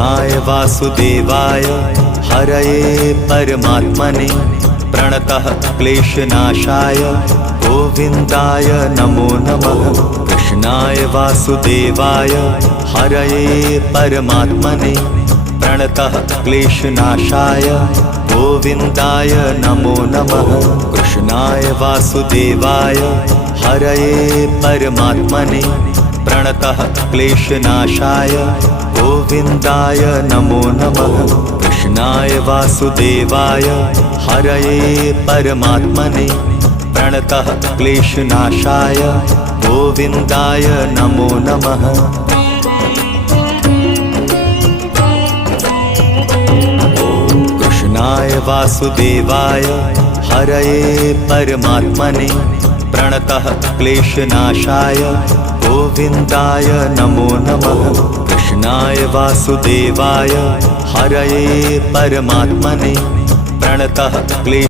कृष्णाय वासुदेवाय हरये परमात्मने प्रणतः क्लेशनाशाय गोविन्दाय नमो नमः। कृष्णाय वासुदेवाय हरये परमात्मने प्रणतः क्लेशनाशाय गोविन्दाय नमो नमः। कृष्णाय वासुदेवाय हरये परमात्मने प्रणतः क्लेशनाशाय गोविन्दाय नमो नमः। कृष्णाय वासुदेवाय हरये परमात्मने प्रणतः क्लेशनाशाय गोविन्दाय नमो नमः। कृष्णाय वासुदेवाय हरये परमात्मने प्रणतः क्लेशनाशाय गोविन्दाय नमो नमः। कृष्णाय वासुदेवाय हरये परमात्मने प्रणतः क्लेश